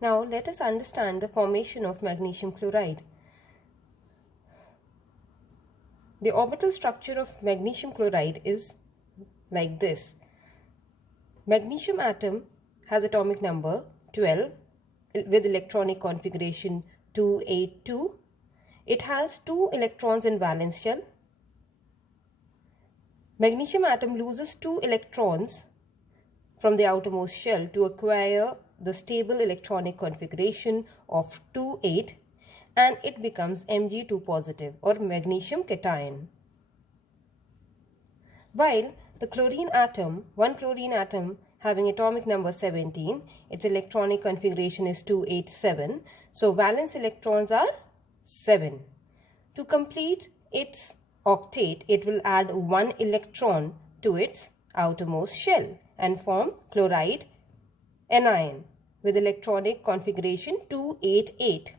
Now let us understand the formation of magnesium chloride. The orbital structure of magnesium chloride is like this. Magnesium atom has atomic number 12 with electronic configuration 282. It has 2 electrons in valence shell. Magnesium atom loses 2 electrons from the outermost shell to acquire the stable electronic configuration of 2,8, and it becomes Mg2 positive or magnesium cation. While the chlorine atom, one chlorine atom having atomic number 17, its electronic configuration is 287, so valence electrons are 7. To complete its octet, it will add 1 electron to its outermost shell and form chloride anion with electronic configuration 288.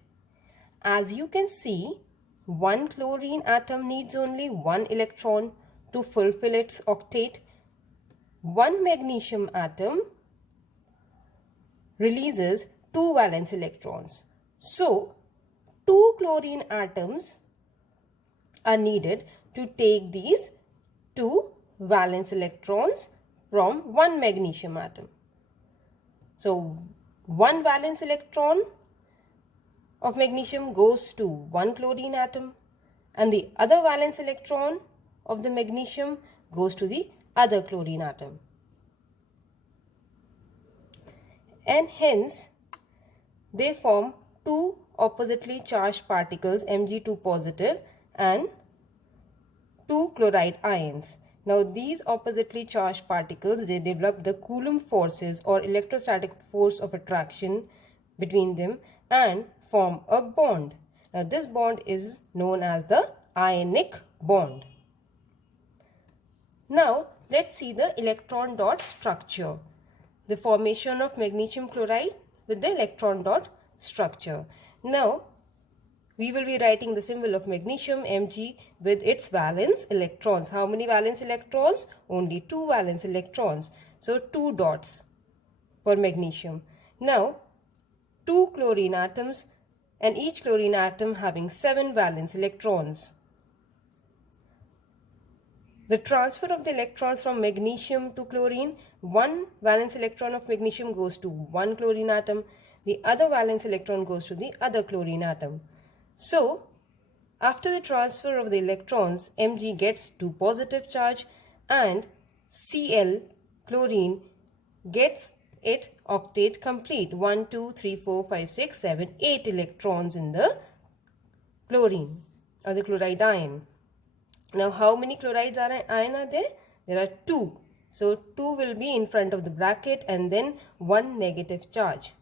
As you can see, one chlorine atom needs only 1 electron to fulfill its octet. One magnesium atom releases 2 valence electrons. So, 2 chlorine atoms are needed to take these 2 valence electrons from one magnesium atom. So, one valence electron of magnesium goes to one chlorine atom and the other valence electron of the magnesium goes to the other chlorine atom. And hence, they form 2 oppositely charged particles Mg2 positive and 2 chloride ions. Now these oppositely charged particles, they develop the Coulomb forces or electrostatic force of attraction between them and form a bond. Now this bond is known as the Ionic Bond. Now let's see the electron dot structure. The formation of magnesium chloride with the electron dot structure. Now we will be writing the symbol of magnesium Mg with its valence electrons. How many valence electrons? Only 2 valence electrons. So 2 dots for magnesium. Now 2 chlorine atoms and each chlorine atom having 7 valence electrons. The transfer of the electrons from magnesium to chlorine, one valence electron of magnesium goes to one chlorine atom, the other valence electron goes to the other chlorine atom. So, after the transfer of the electrons, Mg gets 2 positive charge and Cl, chlorine, gets its octet complete. 1, 2, 3, 4, 5, 6, 7, 8 electrons in the chlorine or the chloride ion. Now, how many chlorides ion are there? There are 2. So, 2 will be in front of the bracket and then 1 negative charge.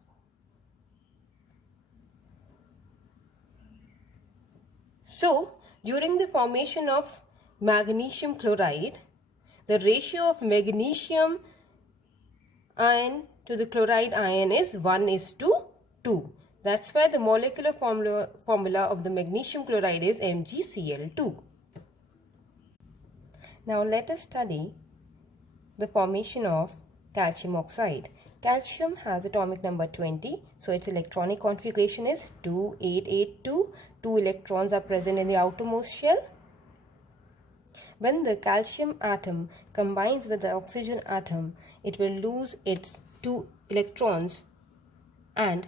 So, during the formation of magnesium chloride, the ratio of magnesium ion to the chloride ion is 1:2. That's why the molecular formula of the magnesium chloride is MgCl2. Now let us study the formation of calcium oxide. Calcium has atomic number 20, so its electronic configuration is 2882. 2 electrons are present in the outermost shell. When the calcium atom combines with the oxygen atom, it will lose its 2 electrons and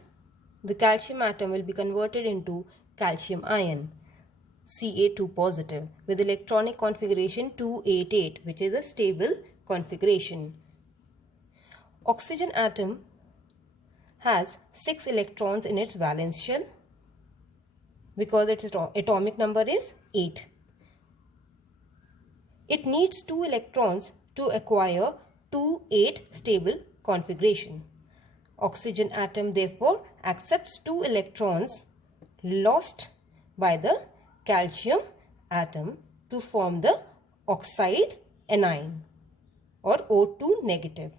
the calcium atom will be converted into calcium ion, Ca2 positive, with electronic configuration 288, which is a stable configuration. Oxygen atom has 6 electrons in its valence shell because its atomic number is 8. It needs 2 electrons to acquire 2,8 stable configuration. Oxygen atom therefore accepts 2 electrons lost by the calcium atom to form the oxide anion or O2 negative.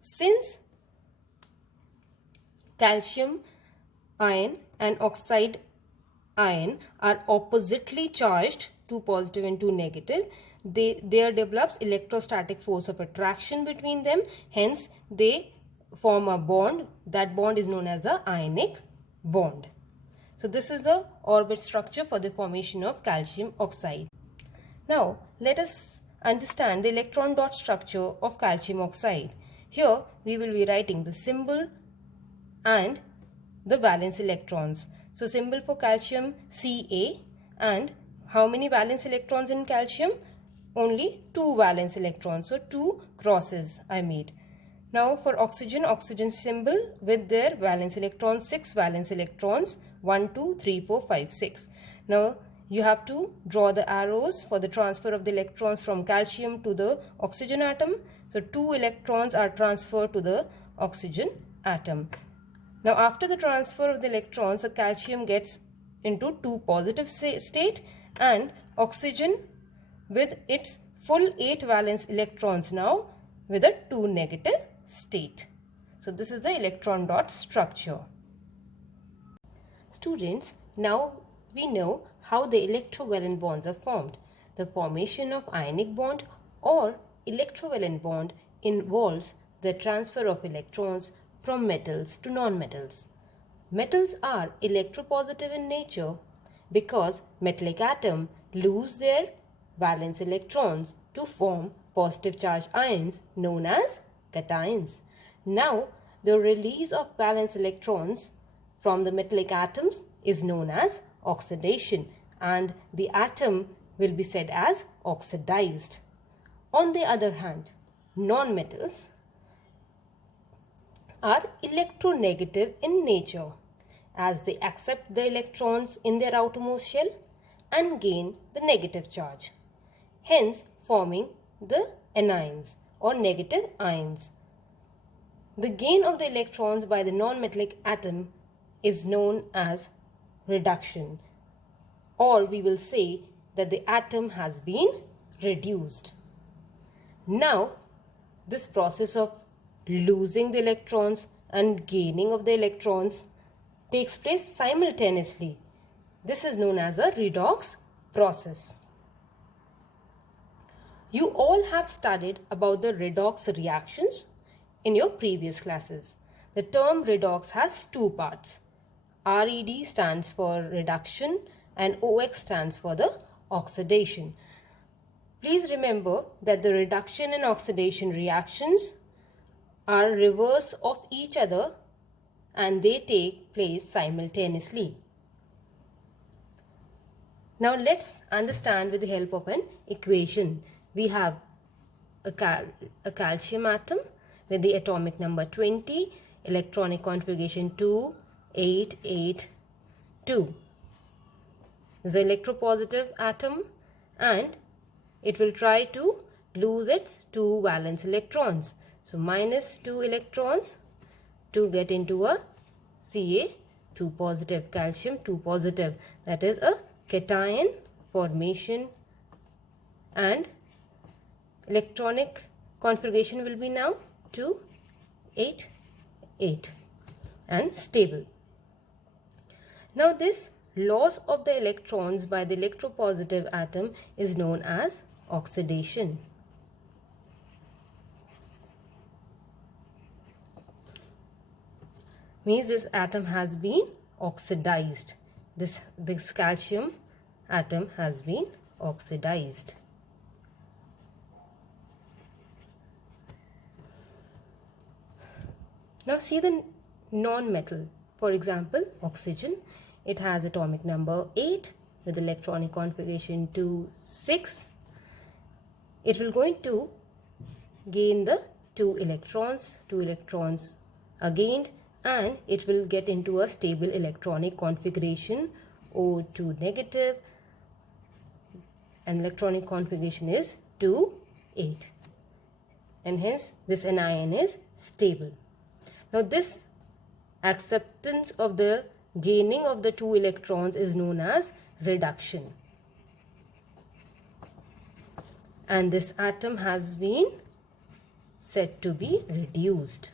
Since calcium ion and oxide ion are oppositely charged, 2 positive and 2 negative, there develops electrostatic force of attraction between them. Hence, they form a bond. That bond is known as the ionic bond. So this is the orbit structure for the formation of calcium oxide. Now let us understand the electron dot structure of calcium oxide. Here we will be writing the symbol and the valence electrons. So symbol for calcium Ca, and how many valence electrons in calcium? Only 2 valence electrons. So 2 crosses I made. Now for oxygen, oxygen symbol with their valence electrons, 6 valence electrons, 1, 2, 3, 4, 5, 6. Now you have to draw the arrows for the transfer of the electrons from calcium to the oxygen atom. So 2 electrons are transferred to the oxygen atom. Now after the transfer of the electrons, the calcium gets into 2 positive state, and oxygen with its full 8 valence electrons now with a 2 negative state. So this is the electron dot structure. Students, now we know how the electrovalent bonds are formed. The formation of ionic bond or electrovalent bond involves the transfer of electrons from metals to non-metals. Metals are electropositive in nature because metallic atoms lose their valence electrons to form positive charged ions known as cations. Now, the release of valence electrons from the metallic atoms is known as oxidation, and the atom will be said as oxidized. On the other hand, non-metals are electronegative in nature as they accept the electrons in their outermost shell and gain the negative charge, hence forming the anions or negative ions. The gain of the electrons by the non-metallic atom is known as reduction, or we will say that the atom has been reduced. Now, this process of losing the electrons and gaining of the electrons takes place simultaneously. This is known as a redox process. You all have studied about the redox reactions in your previous classes. The term redox has 2 parts. RED stands for reduction and OX stands for the oxidation. Please remember that the reduction and oxidation reactions are reverse of each other and they take place simultaneously. Now let's understand with the help of an equation. We have a calcium atom with the atomic number 20, electronic configuration 2, 8, 8, 2. This is an electropositive atom and it will try to lose its 2 valence electrons. So minus 2 electrons to get into a Ca2 positive, calcium 2 positive. That is a cation formation, and electronic configuration will be now 2, 8, 8 and stable. Now this loss of the electrons by the electropositive atom is known as oxidation. Means this atom has been oxidized. This calcium atom has been oxidized. Now see the non-metal. For example, oxygen. It has atomic number 8 with electronic configuration 2, 6. It will going to gain the 2 electrons. 2 electrons are gained, and it will get into a stable electronic configuration O2 negative, and electronic configuration is 2, 8, and hence this anion is stable. Now this acceptance of the gaining of the 2 electrons is known as reduction, and this atom has been said to be reduced.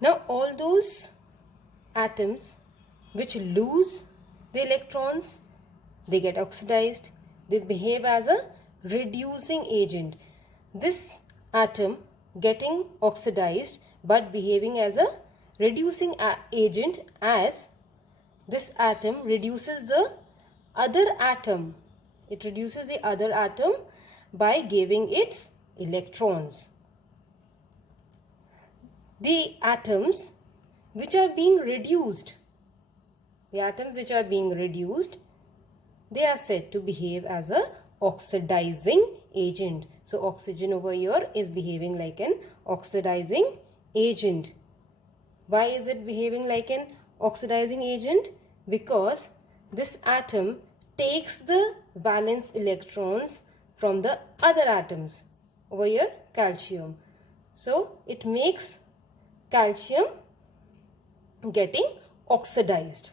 Now all those atoms which lose the electrons, they get oxidized. they behave as a reducing agent. This atom getting oxidized but behaving as a reducing agent, as this atom reduces the other atom. It reduces the other atom by giving its electrons. The atoms which are being reduced, they are said to behave as a oxidizing agent. So oxygen over here is behaving like an oxidizing agent. Why is it behaving like an oxidizing agent? Because this atom takes the valence electrons from the other atoms. Over here, calcium. So it makes calcium getting oxidized.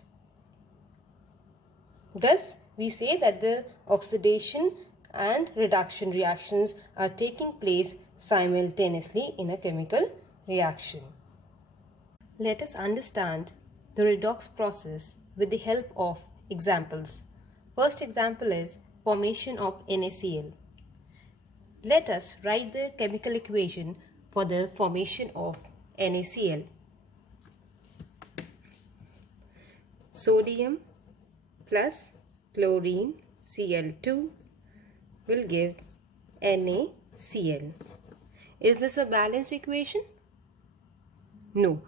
Thus, we say that the oxidation and reduction reactions are taking place simultaneously in a chemical reaction. Let us understand the redox process with the help of examples. First example is formation of NaCl. Let us write the chemical equation for the formation of NaCl. Sodium plus chlorine Cl2 will give NaCl. Is this a balanced equation? No.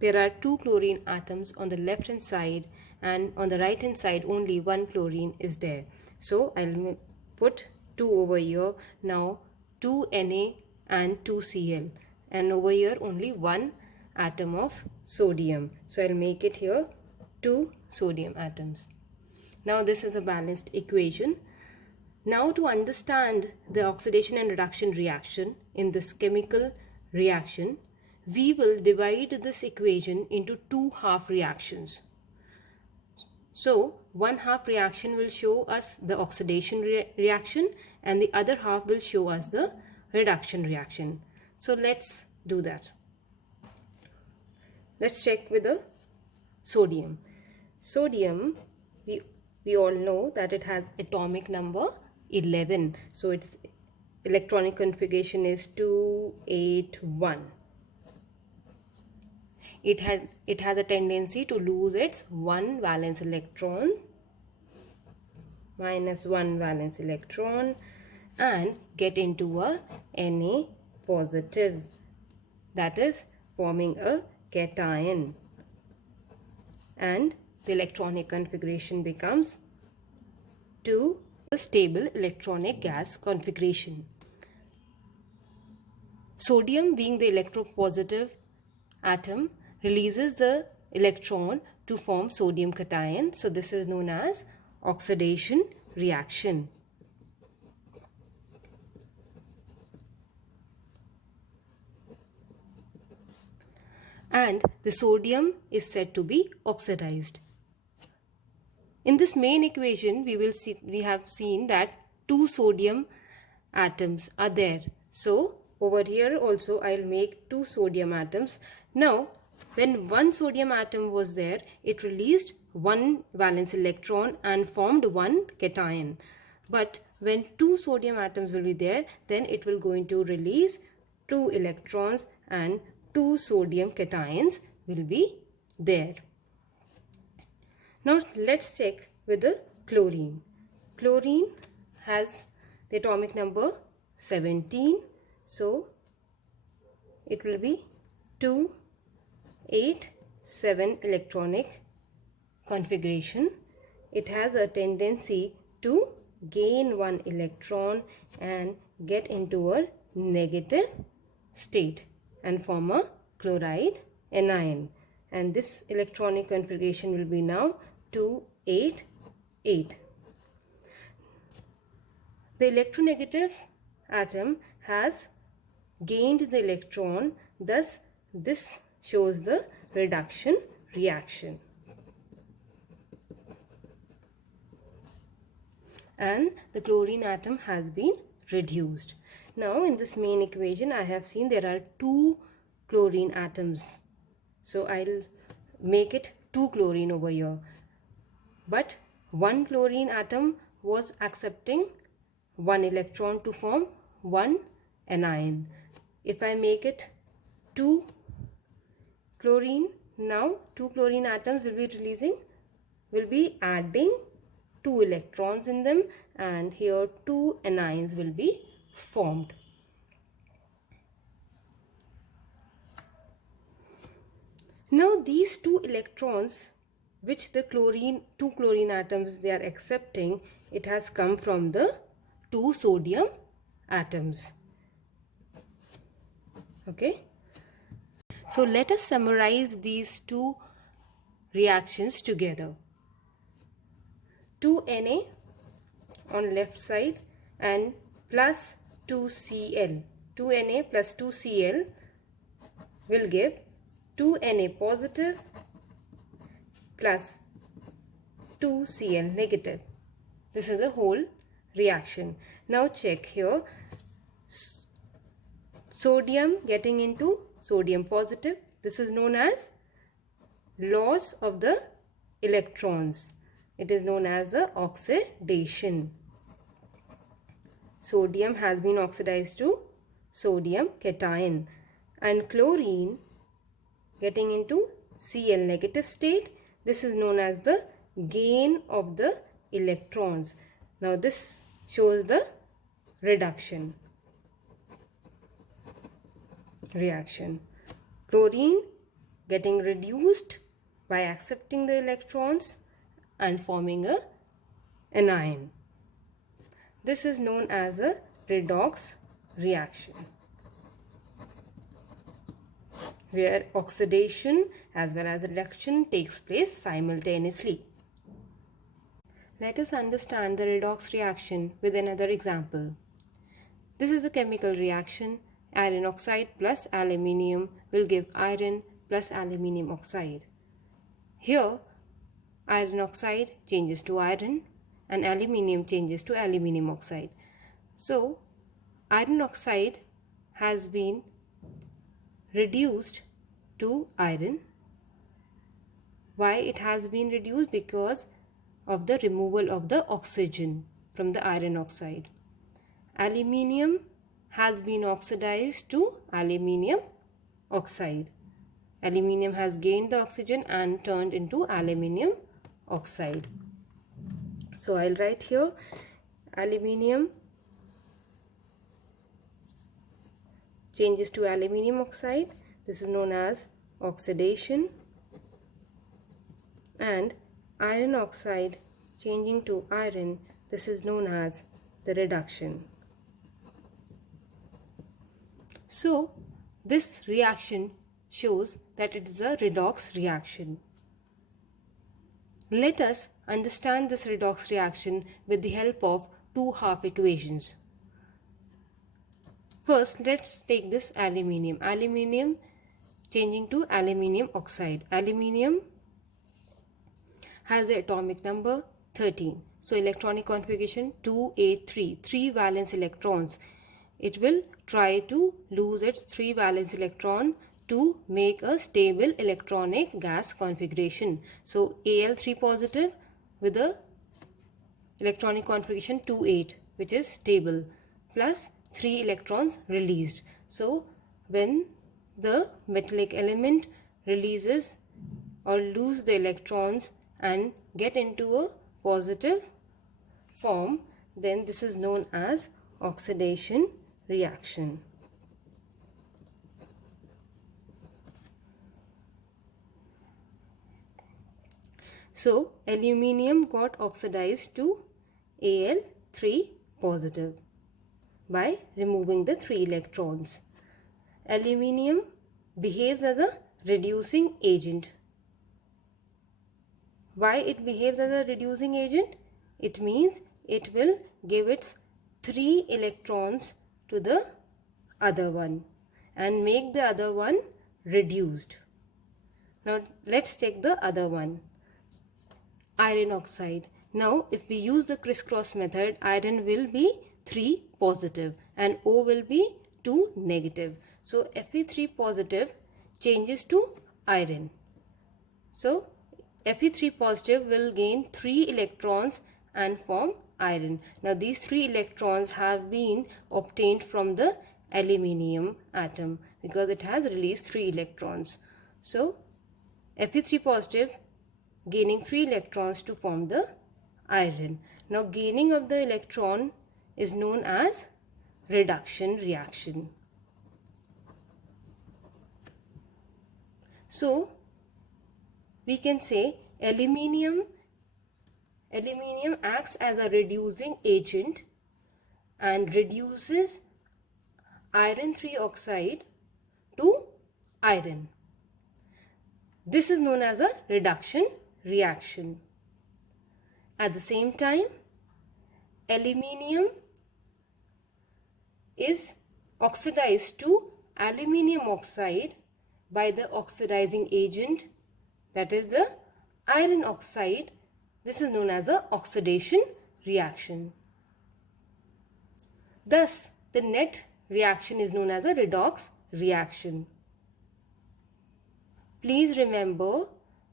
There are two chlorine atoms on the left hand side, and on the right hand side only one chlorine is there. So I'll put 2 over here. Now 2 Na and 2 Cl, and over here only one atom of sodium. So I'll make it here 2 sodium atoms. Now this is a balanced equation. Now to understand the oxidation and reduction reaction in this chemical reaction, we will divide this equation into two half reactions. So one half reaction will show us the oxidation reaction, and the other half will show us the reduction reaction. So let's do that. Let's check with the sodium. Sodium, we all know that it has atomic number 11. So its electronic configuration is 281. It has a tendency to lose its one valence electron, minus one valence electron, and get into a Na positive, that is forming a cation, and the electronic configuration becomes 2, a stable electronic gas configuration. Sodium, being the electropositive atom, releases the electron to form sodium cation. So this is known as oxidation reaction. And the sodium is said to be oxidized. In this main equation, we have seen that 2 sodium atoms are there. So over here also I'll make 2 sodium atoms. Now when one sodium atom was there, it released one valence electron and formed one cation. But when 2 sodium atoms will be there, then it will going to release 2 electrons and 2 sodium cations will be there. Now let's check with the chlorine. Chlorine has the atomic number 17. So it will be 287 electronic configuration. It has a tendency to gain one electron and get into a negative state and form a chloride anion, and this electronic configuration will be now 288. The electronegative atom has gained the electron, thus this shows the reduction reaction, and the chlorine atom has been reduced. Now in this main equation I have seen there are 2 chlorine atoms. So I'll make it 2 chlorine over here. But one chlorine atom was accepting one electron to form one anion. If I make it 2 chlorine, now 2 chlorine atoms will be adding 2 electrons in them, and here 2 anions will be formed. Now these 2 electrons which the 2 chlorine atoms they are accepting, it has come from the 2 sodium atoms. Okay. So let us summarize these 2 reactions together. 2Na on left side and plus 2Cl. 2Na plus 2Cl will give 2Na positive plus 2Cl negative. This is a whole reaction. Now check here. Sodium getting into sodium positive. This is known as loss of the electrons. It is known as the oxidation. Sodium has been oxidized to sodium cation, and chlorine getting into Cl negative state. This is known as the gain of the electrons. Now this shows the reduction reaction. Chlorine getting reduced by accepting the electrons and forming an anion. This is known as a redox reaction, where oxidation as well as reduction takes place simultaneously. Let us understand the redox reaction with another example. This is a chemical reaction. Iron oxide plus aluminium will give iron plus aluminium oxide. Here, iron oxide changes to iron and aluminium changes to aluminium oxide. So, iron oxide has been reduced to iron. Why it has been reduced? Because of the removal of the oxygen from the iron oxide. Aluminium has been oxidized to aluminium oxide. Aluminium has gained the oxygen and turned into aluminium oxide. So I'll write here aluminium changes to aluminium oxide. This is known as oxidation, and iron oxide changing to iron. This is known as the reduction. So this reaction shows that it is a redox reaction. Let us understand this redox reaction with the help of 2 half equations. First, let's take this aluminium. Aluminium changing to aluminium oxide. Aluminium has the atomic number 13. So electronic configuration 2A3, 3 valence electrons. It will try to lose its 3 valence electron to make a stable electronic gas configuration. So Al3 positive with a electronic configuration 2,8, which is stable, plus 3 electrons released. So when the metallic element releases or lose the electrons and get into a positive form, then this is known as oxidation reaction. So aluminium got oxidized to Al3 positive by removing the 3 electrons. Aluminium behaves as a reducing agent. Why it behaves as a reducing agent? It means it will give its 3 electrons to the other one and make the other one reduced. Now let's take the other one, iron oxide. Now if we use the crisscross method, iron will be 3 positive and O will be 2 negative. So Fe3 positive changes to iron. So Fe3 positive will gain 3 electrons and form iron. Now these 3 electrons have been obtained from the aluminium atom because it has released 3 electrons. So Fe3 positive gaining 3 electrons to form the iron. Now gaining of the electron is known as reduction reaction. So we can say aluminium acts as a reducing agent and reduces iron 3 oxide to iron. This is known as a reduction reaction. At the same time, aluminium is oxidized to aluminium oxide by the oxidizing agent, that is the iron oxide. This is known as a oxidation reaction. Thus, the net reaction is known as a redox reaction. Please remember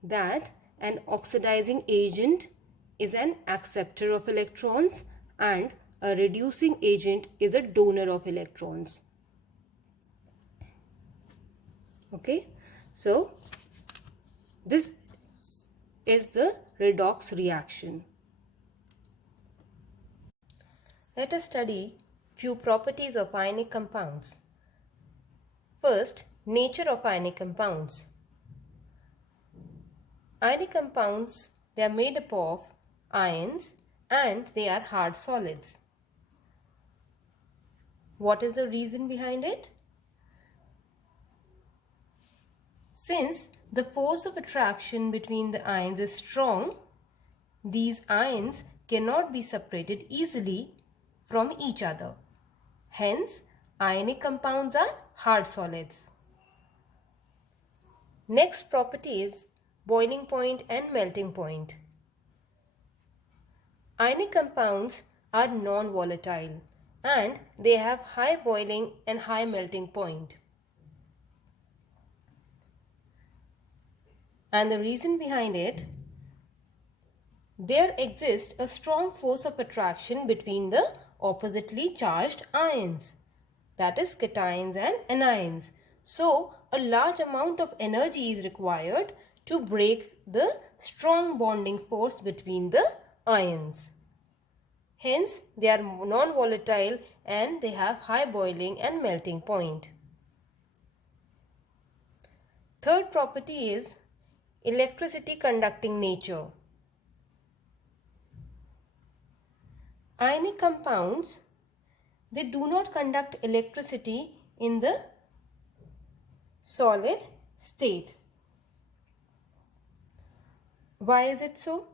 that an oxidizing agent is an acceptor of electrons and a reducing agent is a donor of electrons. Okay, so this is the redox reaction. Let us study few properties of ionic compounds. First, nature of ionic compounds. Ionic compounds, they are made up of ions and they are hard solids. What is the reason behind it? Since the force of attraction between the ions is strong, these ions cannot be separated easily from each other. Hence, ionic compounds are hard solids. Next property is boiling point and melting point. Ionic compounds are non-volatile and they have high boiling and high melting point. And the reason behind it, there exists a strong force of attraction between the oppositely charged ions, that is cations and anions. So, a large amount of energy is required to break the strong bonding force between the ions. Hence, they are non-volatile and they have high boiling and melting point. Third property is electricity conducting nature. Ionic compounds, they do not conduct electricity in the solid state. Why is it so?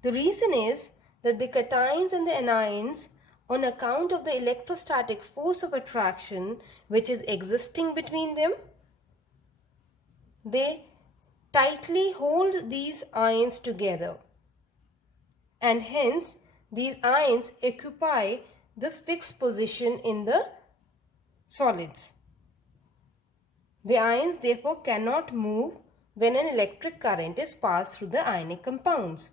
The reason is that the cations and the anions, on account of the electrostatic force of attraction which is existing between them, they tightly hold these ions together, and hence these ions occupy the fixed position in the solids. The ions therefore cannot move when an electric current is passed through the ionic compounds.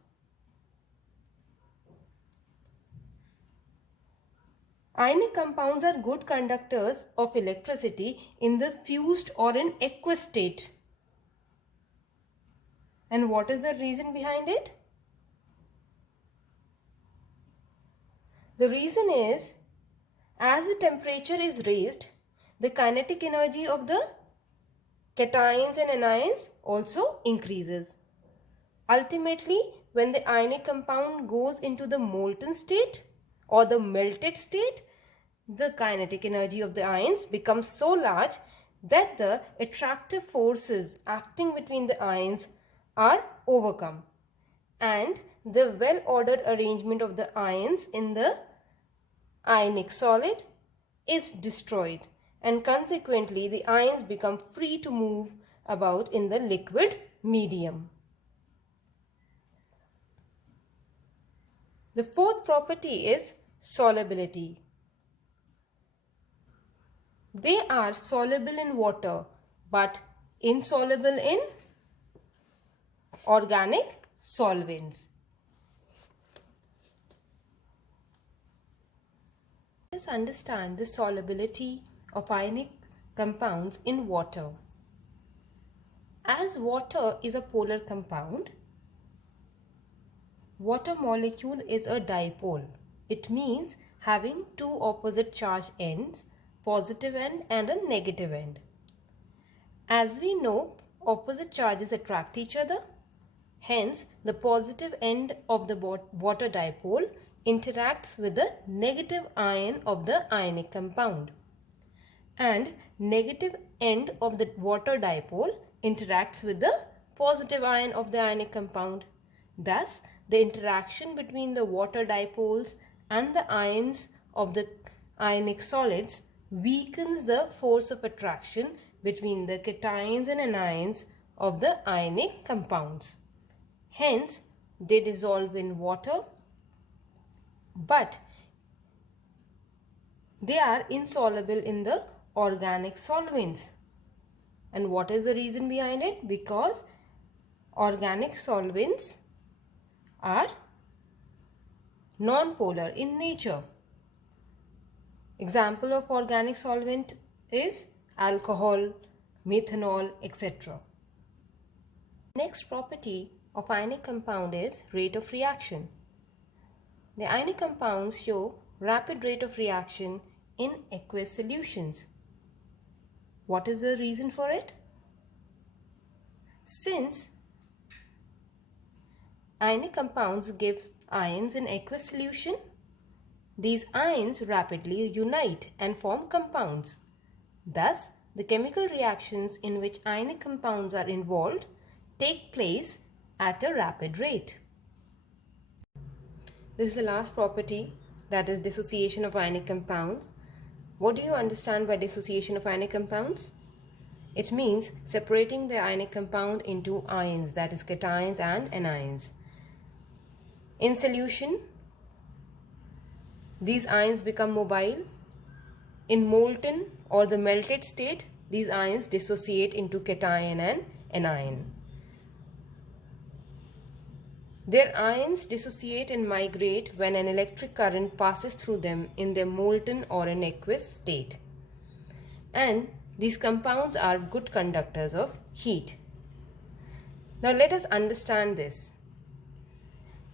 Ionic compounds are good conductors of electricity in the fused or in aqueous state. And what is the reason behind it? The reason is, as the temperature is raised, the kinetic energy of the cations and anions also increases. Ultimately, when the ionic compound goes into the molten state or the melted state, the kinetic energy of the ions becomes so large that the attractive forces acting between the ions are overcome, and the well-ordered arrangement of the ions in the ionic solid is destroyed, and consequently the ions become free to move about in the liquid medium. The fourth property is solubility. They are soluble in water but insoluble in organic solvents. Let's understand the solubility of ionic compounds in water. As water is a polar compound, water molecule is a dipole. It means having two opposite charge ends, positive end and a negative end. As we know, opposite charges attract each other. Hence, the positive end of the water dipole interacts with the negative ion of the ionic compound, and negative end of the water dipole interacts with the positive ion of the ionic compound. Thus, the interaction between the water dipoles and the ions of the ionic solids weakens the force of attraction between the cations and anions of the ionic compounds. Hence, they dissolve in water, but they are insoluble in the organic solvents. And what is the reason behind it? Because organic solvents are non-polar in nature. Example of organic solvent is alcohol, methanol, etc. Next property of ionic compound is rate of reaction. The ionic compounds show rapid rate of reaction in aqueous solutions. What is the reason for it? Since ionic compounds give ions in aqueous solution, these ions rapidly unite and form compounds. Thus, the chemical reactions in which ionic compounds are involved take place at a rapid rate. This is the last property, that is dissociation of ionic compounds. What do you understand by dissociation of ionic compounds? It means separating the ionic compound into ions, that is cations and anions. In solution, these ions become mobile. In molten or the melted state, these ions dissociate into cation and anion. Their ions dissociate and migrate when an electric current passes through them in their molten or an aqueous state. And these compounds are good conductors of heat. Now let us understand this.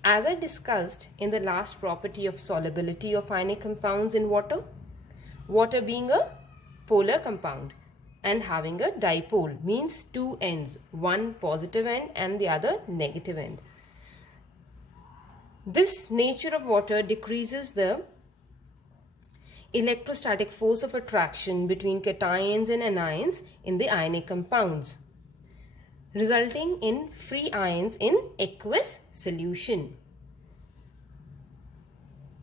As I discussed in the last property of solubility of ionic compounds in water, water being a polar compound and having a dipole means two ends, one positive end and the other negative end. This nature of water decreases the electrostatic force of attraction between cations and anions in the ionic compounds, resulting in free ions in aqueous solution.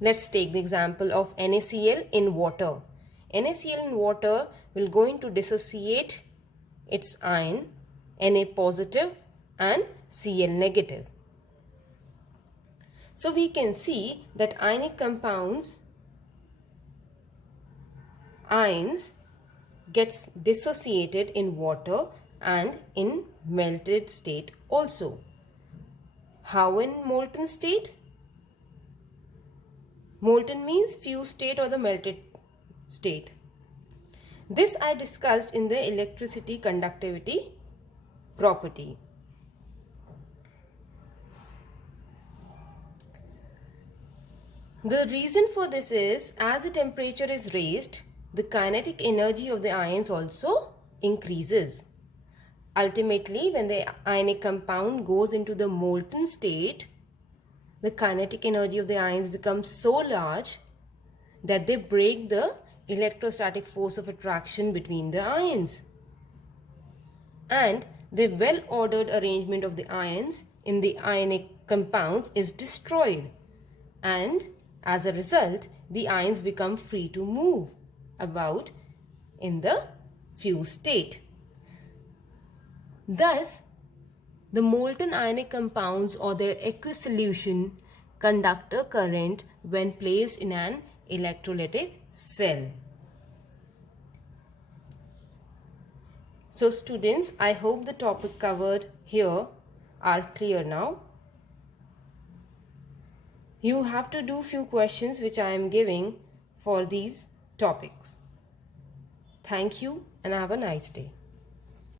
Let's take the example of NaCl in water. NaCl in water will going to dissociate its ion Na positive and Cl negative. So we can see that ionic compounds ions gets dissociated in water and in melted state also. How in molten state? Molten means fused state or the melted state. This I discussed in the electricity conductivity property. The reason for this is, as the temperature is raised, the kinetic energy of the ions also increases. Ultimately, when the ionic compound goes into the molten state, the kinetic energy of the ions becomes so large that they break the electrostatic force of attraction between the ions. And the well-ordered arrangement of the ions in the ionic compounds is destroyed. And as a result, the ions become free to move about in the fused state. Thus, the molten ionic compounds or their aqueous solution conduct a current when placed in an electrolytic cell. So students, I hope the topic covered here are clear now. You have to do few questions which I am giving for these topics. Thank you and have a nice day.